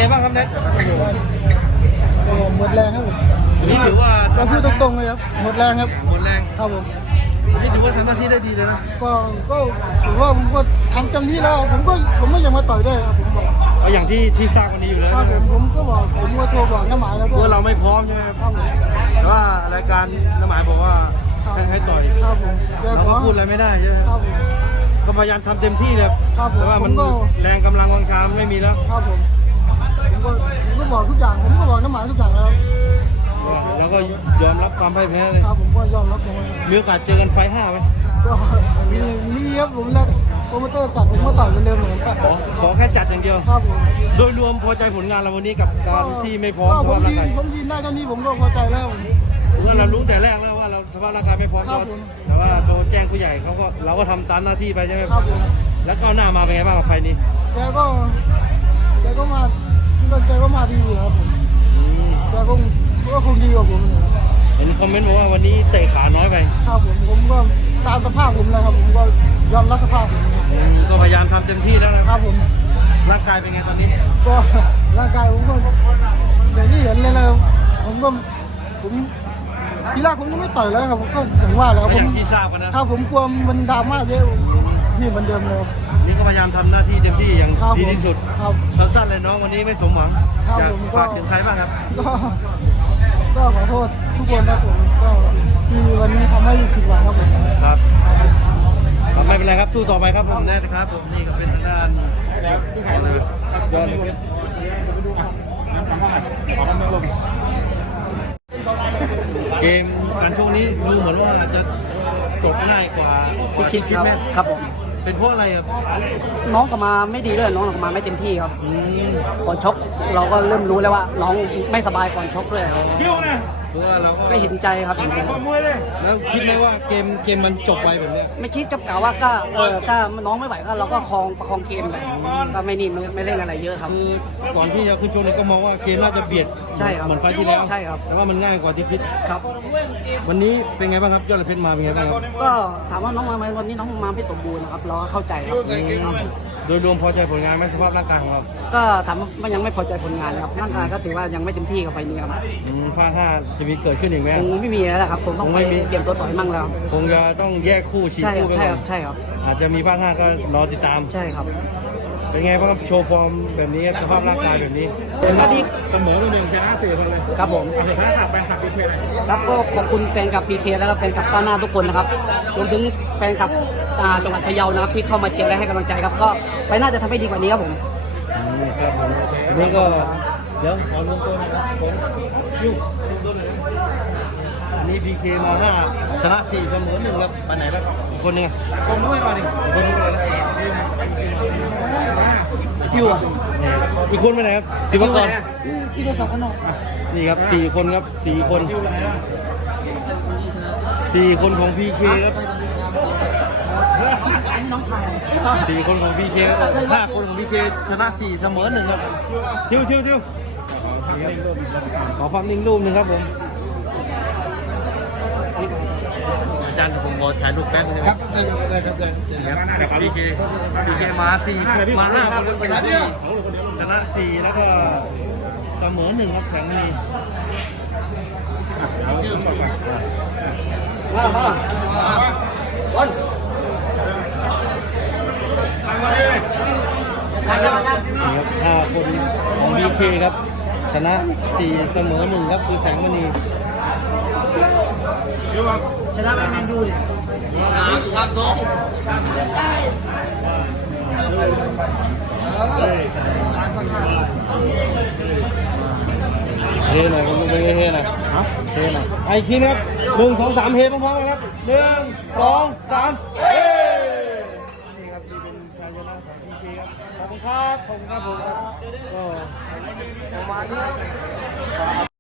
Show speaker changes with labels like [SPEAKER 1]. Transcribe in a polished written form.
[SPEAKER 1] บ้างครับเน็ต
[SPEAKER 2] หมดแรงครับผม
[SPEAKER 1] นี่ถือว่า
[SPEAKER 2] เราพูดตรงๆเลยครับหมดแรงครับ
[SPEAKER 1] หมดแรง
[SPEAKER 2] ครับผม
[SPEAKER 1] นี่ถือว่าทำหน้าที่ได้ดีเลยนะ
[SPEAKER 2] ก็ถือว่าผมก็ทำเต็มที่แล้วผมก็ยังมาต่อยได้ครับผมบอก
[SPEAKER 1] ก็อย่างที่ทราบวันนี้อยู่แล้ว
[SPEAKER 2] ครับผมก็บอกผมก็โทรบอกน้ำหมายแล้ว
[SPEAKER 1] ว่าเราไม่พร้อมใช่ไหมครับแต่ว่ารายการน้ำหมายบอกว่าให้ต่อย
[SPEAKER 2] ครับผม
[SPEAKER 1] เราก็พูดอะไรไม่ได้ใช่ไหม
[SPEAKER 2] ครับผม
[SPEAKER 1] ก็พยายามทำเต็มที่เลยแต่ว่ามันแรงกำลังวังชาไม่มีแล้ว
[SPEAKER 2] ครับผมก็บอกทุกอย่างผมก็บอกน้ำหมายทุกอย่างแล้ว
[SPEAKER 1] ยอมรับความพ่ายแพ้เลย
[SPEAKER 2] ครับผมก็ยอมรับ
[SPEAKER 1] มีโอกาสเจอกันไฟ5ไหม
[SPEAKER 2] ก็มีครับผมแล้วโปรโมเตอร์จัดผมก็ต่อยเหมือนเดิมเหมือนกัน
[SPEAKER 1] ขอแค่จัดอย่างเดียว
[SPEAKER 2] ครับผม
[SPEAKER 1] โดยรวมพอใจผลงานเราวันนี้กับการที่ไม่พร้อมสภาพร่างกาย
[SPEAKER 2] ผมยินได้เท่านี้ผมก็พอใจแล้ว
[SPEAKER 1] เรารู้แต่แรกแล้วว่าเราสภาพร่างกายไม่พร้อมแต่ว่าโดนแจ้งผู้ใหญ่เราก็ทำตามหน้าที่ไปใช่ไหม
[SPEAKER 2] ครับผม
[SPEAKER 1] แล้วก็หน้ามาเป็นไงบ้างกับไฟนี้
[SPEAKER 2] แกก็มาดีครับผมแกก็คงดีกว่าผม
[SPEAKER 1] เห็นคอมเมนต์บอกว่าวันนี้เตะขาน้อยไป
[SPEAKER 2] ครับผมก็ตามสภาพผมเลยครับผมก็ยอมรับสภาพผม
[SPEAKER 1] ก็พยายามทำเต็มที่แล้วนะครับ
[SPEAKER 2] ผม
[SPEAKER 1] ร่างกายเป็นไงตอนนี้
[SPEAKER 2] ก็ร่างกายผมก็อย่างที่เห็นเลยนะทีแรกผมก็ไม่ต่อยแล้วครับผมก็อย่างว่าแล้วผม
[SPEAKER 1] ที่ทราบกัน
[SPEAKER 2] นะครับผมกลัวมันดราม่าเยอะนี่เหมือนเดิมเลย
[SPEAKER 1] นี่ก็พยายามทำหน้าที่เต็มที่อย่างดีที่สุดสั้นๆเลยน้องวันนี้ไม่สมหวังอยากฝากถึงใครบ้างครับ
[SPEAKER 2] ก็ขอโทษทุกคนนะผมก็ที่วันนี้ทำให้ผิดหวังครับผม
[SPEAKER 1] ครับไม่เป็นไรครับสู้ต่อไปครับผมแน่นะครับผมนี่ก็เป็นทางด้านยอดเกมการช่วงนี้ดูเหมือนว่าจะจบง่ายกว่า
[SPEAKER 3] ที่คิดไหมครับผม
[SPEAKER 1] เป็นเพราะอะไรครับ
[SPEAKER 3] น้องกลับมาไม่ดีเลยน้องกลับมาไม่เต็มที่ครับก่อนชกเราก็เริ่มรู้แล้วว่าน้องไม่สบายก่อนชกด้วย
[SPEAKER 1] เที่ยวนะเพราะว่าเรา
[SPEAKER 3] ก็เห็นใจครับ
[SPEAKER 1] แล้วคิดไหมว่าเกมมันจบไวแบบนี้
[SPEAKER 3] ไม่คิดกับกล่าวว่าถ้าน้องไม่ไหวก็เราก็ประคองเกมเลยก็ไม่นิ่ไม่เล่นอะไรเยอะครับ
[SPEAKER 1] ก่อนที่จะขึ้นชกเนี่ยก็มองว่าเกมน่าจะเบียด
[SPEAKER 3] ใช่ครับ
[SPEAKER 1] เหมือนไฟที่แล้ว
[SPEAKER 3] ใช่ครับ
[SPEAKER 1] แต่ว่ามันง่ายกว่าที่คิด
[SPEAKER 3] ครับ
[SPEAKER 1] วันนี้เป็นไงบ้างครับยอดเพชรมาเป็นไงบ้างครับ
[SPEAKER 3] ก็ถามว่าน้องมาไหมวันนี้น้องมาไม่สมบูรณ์นะครับเราเข้าใจครับ
[SPEAKER 1] โดยรวมพอใจผลงานไหมสภาพร่างกายของเรา
[SPEAKER 3] ก็ถามว่ายังไม่พอใจผลงานครับร่างกายก็ถือว่ายังไม่เต็มที่กับไฟนี้ครับ
[SPEAKER 1] ภาค5จะมีเกิดขึ้นอีกไหม
[SPEAKER 3] คงไม่มีแล้วแหละครับผมต้องไปเปลี่ยนตัวต่อยมั่งแล้ว
[SPEAKER 1] คงจะต้องแยกคู่ฉีกคู่ไปก่อน
[SPEAKER 3] ใช่ครับ
[SPEAKER 1] อาจจะมีภาค5ก็รอติดตาม
[SPEAKER 3] ใช่ครับ
[SPEAKER 1] เป็นไงบ้างครับโชว์ฟอร์มแบบนี้สภาพร่างกายแบบนี้
[SPEAKER 3] ดี
[SPEAKER 1] เสมอ1ชนะ4เลย
[SPEAKER 3] ครับผม
[SPEAKER 1] แฟนคลับพีเค
[SPEAKER 3] ครับก็ขอบคุณแฟนคลับพีเคแล้วก็แฟนคลับก้าวหน้าทุกคนนะครับรวมถึงแฟนคลับจังหวัดพะเยานะครับที่เข้ามาเชียร์และให้กำลังใจครับก็ไปน่าจะทำให้ดีกว่านี้ครับผม
[SPEAKER 1] ครับนี่ก็เดี๋ยวขอลงตัวผมยุ่งตัวไหนอันนี้พีเคมา5ชนะ4เสมอ1ครับไปไหนครับคนนึงคนนู้นก่อนดิคนนู้นเลย
[SPEAKER 3] ทิวอ่ะ
[SPEAKER 1] อีกคนไปไหนครับศิวกร
[SPEAKER 3] อีกตัว2คนนอก
[SPEAKER 1] นี่ครับ4คนครับ4คนของพีเคครับ
[SPEAKER 3] น้องชาย
[SPEAKER 1] 4คนของพีเค5คนของพีเคชนะ4เสมอ1ครับทิวขอความนิ่งรูปหนึ่งครับผมอาจารย์ผมขอถ่ายรูปแป๊บนึงครับได้ครับพีเคมา4มา5คนแล้วเป็นที่ชนะ4แล้วก็เสมอ1ครับแสงมณี
[SPEAKER 3] มาบอล
[SPEAKER 1] 5คนของบีเคครับชนะ4เสมอ1ครับคือแสงมณี
[SPEAKER 3] ชนะแมนยูเนี่ยครับ2
[SPEAKER 1] เฮ้หน่อยมันเป็นเฮ้หน่อยเฮ้หน่อยไอ้ทีนะครับ1 2 3เฮ้พร้อมๆกันครับ1 2 3เฮ้นี่ครับที่เป็นชัยชนะของพีเคครับขอบคุณครับผมก็ประมาณนี้